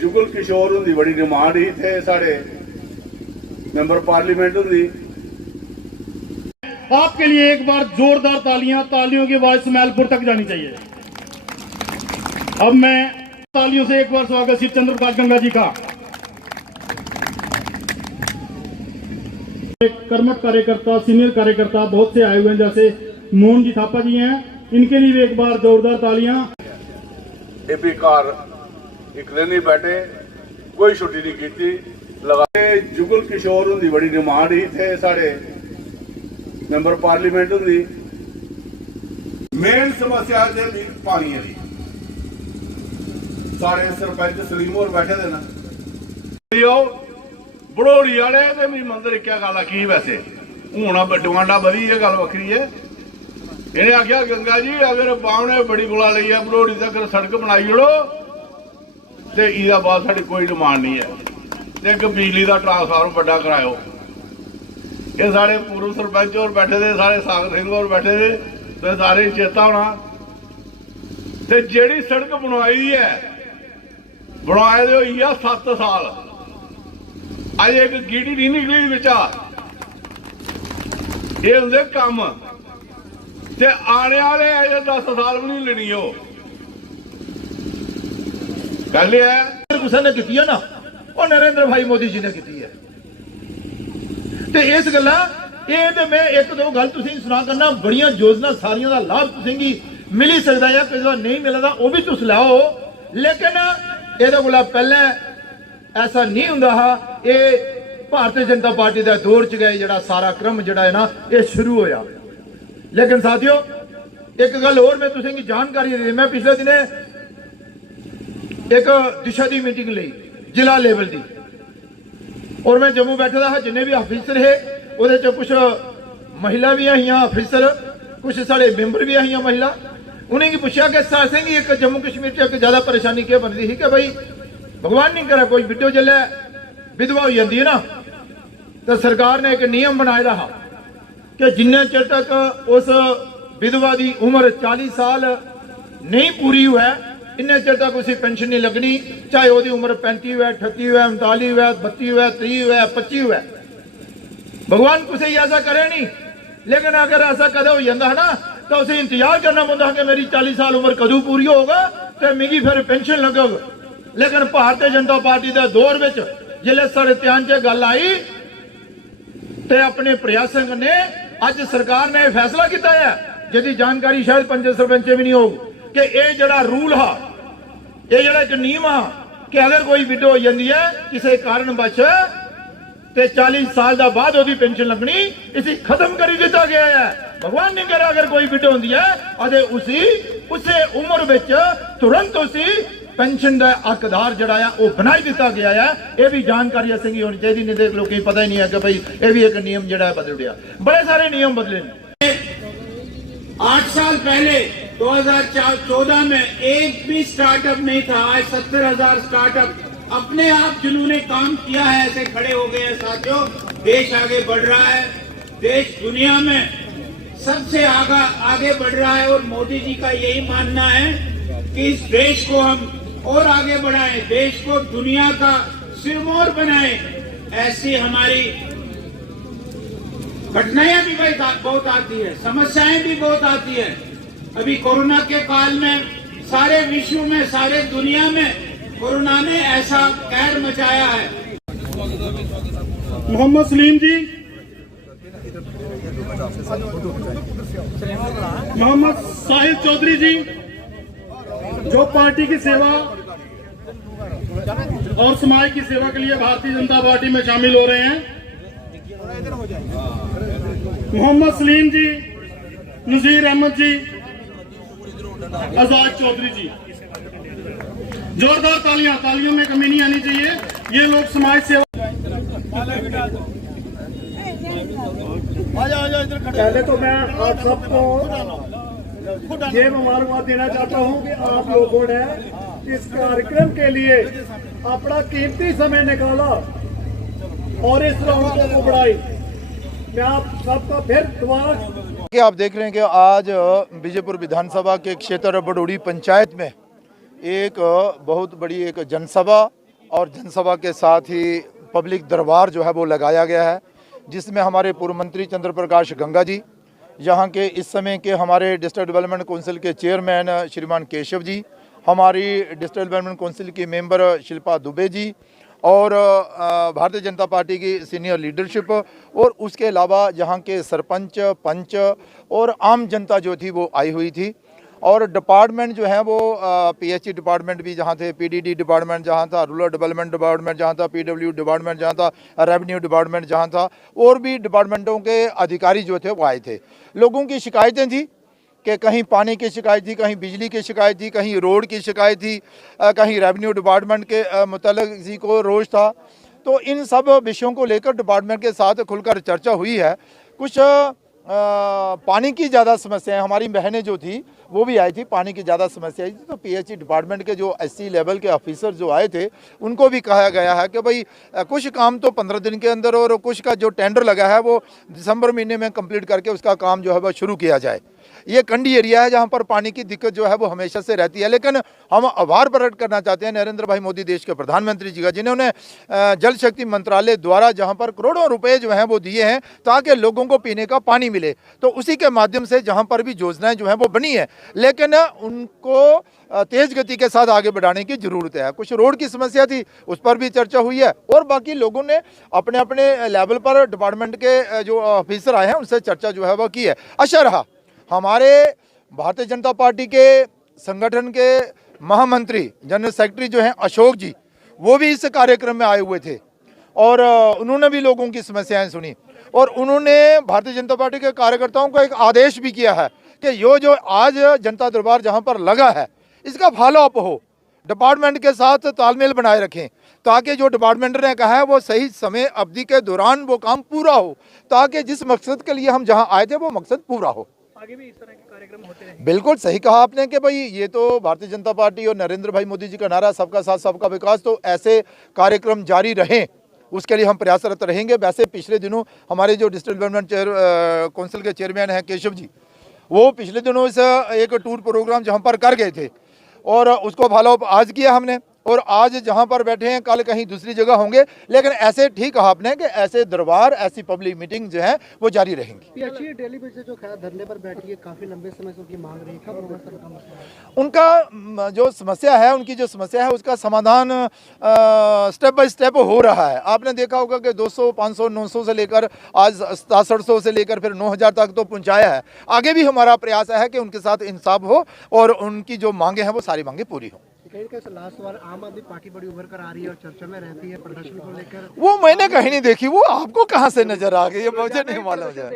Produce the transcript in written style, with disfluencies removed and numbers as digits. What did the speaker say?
जुगल किशोर होंगी बड़ी डिमांड ही थे साढ़े मेंबर पार्लीमेंट होंगी। आपके लिए एक बार जोरदार तालियां, तालियों की आवाज स्मैलपुर तक जानी चाहिए। अब मैं तालियों से एक बार स्वागत श्री चंद्र प्रकाश गंगा जी का। कर्मठ कार्यकर्ता, सीनियर कार्यकर्ता बहुत से आए हुए हैं, जैसे मोहन जी थापा जी हैं, इनके लिए भी एक बार जोरदार तालियां। ये भी कार एक दिन ही बैठे, कोई छुट्टी नहीं की लगा। जुगल किशोर होंगी बड़ी डिमांड ही थे साढ़े मेंबर पार्लीमेंट होंगी। मेन समस्या है पानी वाली। सारे सरपंच सलीम होर बैठे थे ना बड़ोड़ी वाले ते मेरी मंदिर क्या गल आखी वैसे हूं डिमांडा बधी है, गल वक्री है। इन्हें आख्या गंगा जी अगर बावने बड़ी बुला ली है बड़ोड़ी तक सड़क बनाई ओड़ो तो इसदा बाद साड़ी कोई डिमांड नहीं है। एक बिजली का ट्रांसफार्मर बड़ा कराओ। ये सारे पूर्व सरपंच होर बैठे थे, सारे सागर सिंह होर बैठे थे, तो सारे चेता होना। तो जिहड़ी सड़क बनवाई है बनवाए दे होई आ 7 साल, अज एक गीटी नहीं निकली बिचा। ये होंगे कम ते आने वाले अजे 10 साल भी नहीं लेनी। हो गल है किसी ने की है ना, और नरेंद्र भाई मोदी जी ने की है। ते इस गल्ला ये तो मैं एक दो गल तुसीं सुना करना, बड़िया योजना सारिया का लाभ तुसीं की मिल ही सकता है, किसी नहीं मिलता वो भी तुस लाओ। लेकिन ये पहले ऐसा नहीं हुंदा हा। ये भारतीय जनता पार्टी का दौर च गए जड़ा सारा क्रम जड़ा है ना ये शुरू होया। लेकिन साथियों एक गल होर मैं तुसें की जानकारी दी, मैं पिछले दिने एक दिशा की मीटिंग ली जिला लेवल की, और मैं जम्मू बैठा था। जिन्हें भी अफिसर है वो कुछ महिला भी आई, अफिसर कुछ साढ़े मैंबर भी आई महिला। उन्हें पूछा कि सर सिंह एक जम्मू कश्मीर च ज्यादा परेशानी क्या बनती थी कि भाई भगवान नहीं करे कोई विडो जल्ले विधवा हो जाती है ना, तो सरकार ने एक नियम बनाया रहा कि जिन्ने चिर तक उस विधवा की उम्र 40 साल नहीं पूरी हुआ इन्ने चिर तक उसी पेंशन नहीं लगनी, चाहे वो उम्र 35 हुआ, 38 हुआ, 39 हुआ, 32 हुआ, 30 हुआ, 25 हुआ। भगवान कुछ ऐसा करे नहीं, लेकिन अगर ऐसा कदे हो जाता है ना तो उसे इंतजार करना पड़ता कि मेरी 40 साल उम्र कदों पूरी होगा तो मिगी फिर पेंशन लगेगा। लेकिन भारतीय जनता पार्टी के दौर में जिले सारे ध्यान च गल आई तो अपने प्रयासों ने अज सरकार ने फैसला किया है, जिसकी जानकारी शायद पंच सरपंच भी नहीं हो, कि यह जड़ा रूल हा, यह जड़ा एक नियम हा कि अगर कोई विडो हो जाती है किसी कारण बच तो 40 साल का बाद वो पेंशन लगनी इसी खत्म कर दिता गया है। भगवान नहीं करे अगर कोई विडो होती है उसे उम्र में तुरंत उसी पेंशन का हकदार जड़ा है वो बनाई दिता गया है। यह भी जानकारी असें होनी चाहिए, नहीं देख लो कहीं पता ही नहीं है कि भाई यह भी एक नियम जड़ा है बदल गया। बड़े सारे नियम बदले। 8 साल पहले 2014 में एक भी स्टार्टअप नहीं था, आज 70,000 स्टार्टअप अपने आप जिन्होंने काम किया है ऐसे खड़े हो गए हैं। साथियों देश आगे बढ़ रहा है, देश दुनिया में सबसे आगे बढ़ रहा है, और मोदी जी का यही मानना है कि इस देश को हम और आगे बढ़ाएं, देश को दुनिया का सिरमौर बनाएं। ऐसी हमारी कठिनाइयां भी बहुत आती है, समस्याएं भी बहुत आती है। अभी कोरोना के काल में सारे विश्व में, सारे दुनिया में कोरोना ने ऐसा कहर मचाया है। मोहम्मद सलीम जी, मोहम्मद साहिल चौधरी जी, जो पार्टी की सेवा और समाज की सेवा के लिए भारतीय जनता पार्टी में शामिल हो रहे हैं। मोहम्मद सलीम जी, नजीर अहमद जी, आजाद चौधरी जी, जोरदार तालियां, तालियों में कमी नहीं आनी चाहिए। ये लोग समाज सेवा। पहले तो मैं आप सबको ये मुबारकबाद देना चाहता हूँ कि आप लोगों ने इस कार्यक्रम के लिए अपना कीमती समय निकाला और इस रौनकों को बढ़ाई। मैं आप सबका फिर दोबारा आप देख रहे हैं कि आज बीजेपुर विधानसभा के क्षेत्र बड़ोड़ी पंचायत में एक बहुत बड़ी एक जनसभा और जनसभा के साथ ही पब्लिक दरबार जो है वो लगाया गया है, जिसमें हमारे पूर्व मंत्री चंद्र प्रकाश गंगा जी, यहाँ के इस समय के हमारे डिस्ट्रिक्ट डेवलपमेंट काउंसिल के चेयरमैन श्रीमान केशव जी, हमारी डिस्ट्रिक्ट डेवलपमेंट काउंसिल की मेंबर शिल्पा दुबे जी और भारतीय जनता पार्टी की सीनियर लीडरशिप और उसके अलावा यहाँ के सरपंच, पंच और आम जनता जो थी वो आई हुई थी। और डिपार्टमेंट जो है वो पीएचई डिपार्टमेंट भी जहाँ थे, पीडीडी डिपार्टमेंट जहाँ था, रूरल डेवलपमेंट डिपार्टमेंट जहाँ था, पीडब्ल्यू डिपार्टमेंट जहाँ था, रेवेन्यू डिपार्टमेंट जहाँ था, और भी डिपार्टमेंटों के अधिकारी जो थे वो आए थे। लोगों की शिकायतें थी कि कहीं पानी की शिकायत थी, कहीं बिजली की शिकायत थी, कहीं रोड की शिकायत थी, कहीं रेवेन्यू डिपार्टमेंट के मुतल्लिक किसी को रोष था। तो इन सब विषयों को लेकर डिपार्टमेंट के साथ खुलकर चर्चा हुई है। कुछ पानी की ज़्यादा समस्याएं, हमारी बहनें जो थी वो भी आई थी, पानी की ज़्यादा समस्या आई थी, तो पीएचई डिपार्टमेंट के जो एससी लेवल के ऑफिसर जो आए थे उनको भी कहा गया है कि भाई कुछ काम तो 15 दिन के अंदर और कुछ का जो टेंडर लगा है वो दिसंबर महीने में कंप्लीट करके उसका काम जो है वह शुरू किया जाए। ये कंडी एरिया है जहाँ पर पानी की दिक्कत जो है वो हमेशा से रहती है, लेकिन हम आभार प्रकट करना चाहते हैं नरेंद्र भाई मोदी देश के प्रधानमंत्री जी का, जिन्होंने जल शक्ति मंत्रालय द्वारा जहाँ पर करोड़ों रुपए जो हैं वो दिए हैं ताकि लोगों को पीने का पानी मिले। तो उसी के माध्यम से जहाँ पर भी योजनाएं जो हैं वो बनी है, लेकिन उनको तेज गति के साथ आगे बढ़ाने की जरूरत है। कुछ रोड की समस्या थी, उस पर भी चर्चा हुई है, और बाकी लोगों ने अपने अपने लेवल पर डिपार्टमेंट के जो ऑफिसर आए हैं उनसे चर्चा जो है वह की है। अच्छा रहा, हमारे भारतीय जनता पार्टी के संगठन के महामंत्री जनरल सेक्रेटरी जो हैं अशोक जी, वो भी इस कार्यक्रम में आए हुए थे और उन्होंने भी लोगों की समस्याएं सुनी, और उन्होंने भारतीय जनता पार्टी के कार्यकर्ताओं को एक आदेश भी किया है कि जो आज जनता दरबार जहां पर लगा है इसका फॉलो अप हो, डिपार्टमेंट के साथ तालमेल बनाए रखें ताकि जो डिपार्टमेंट ने कहा है वो सही समय अवधि के दौरान वो काम पूरा हो, ताकि जिस मकसद के लिए हम जहां आए थे वो मकसद पूरा हो। आगे भी इस तरह के कार्यक्रम होते रहेंगे। बिल्कुल सही कहा आपने कि भाई ये तो भारतीय जनता पार्टी और नरेंद्र भाई मोदी जी का नारा सबका साथ सबका विकास, तो ऐसे कार्यक्रम जारी रहें उसके लिए हम प्रयासरत रहेंगे। वैसे पिछले दिनों हमारे जो डिस्ट्रिक्ट डेवलपमेंट काउंसिल के चेयरमैन हैं केशव जी, वो पिछले दिनों इस एक टूर प्रोग्राम जहाँ पर कर गए थे और उसको फॉलो अप आज किया हमने, और आज जहाँ पर बैठे हैं कल कहीं दूसरी जगह होंगे, लेकिन ऐसे ठीक कहा आपने कि ऐसे दरबार, ऐसी पब्लिक मीटिंग जो है वो जारी रहेंगी। पीएचई डेली बेसिस जो धरने पर बैठी है, काफी लंबे समय से उनकी मांग रही है, कब होगा सर का मसला? उनका जो समस्या है, उनकी जो समस्या है उसका समाधान स्टेप बाय स्टेप हो रहा है। आपने देखा होगा कि 200, 500, 900 से लेकर आज 6700 से लेकर फिर 9000 तक तो पहुंचाया है। आगे भी हमारा प्रयास है कि उनके साथ इंसाफ हो और उनकी जो मांगे हैं वो सारी मांगे पूरी हो। लास्ट बार आम आदमी पार्टी बड़ी उभर कर आ रही है और चर्चा में रहती है प्रदर्शन को लेकर, वो मैंने कहीं नहीं देखी, वो आपको कहाँ से नजर आ गई, ये मुझे नहीं मालूम है।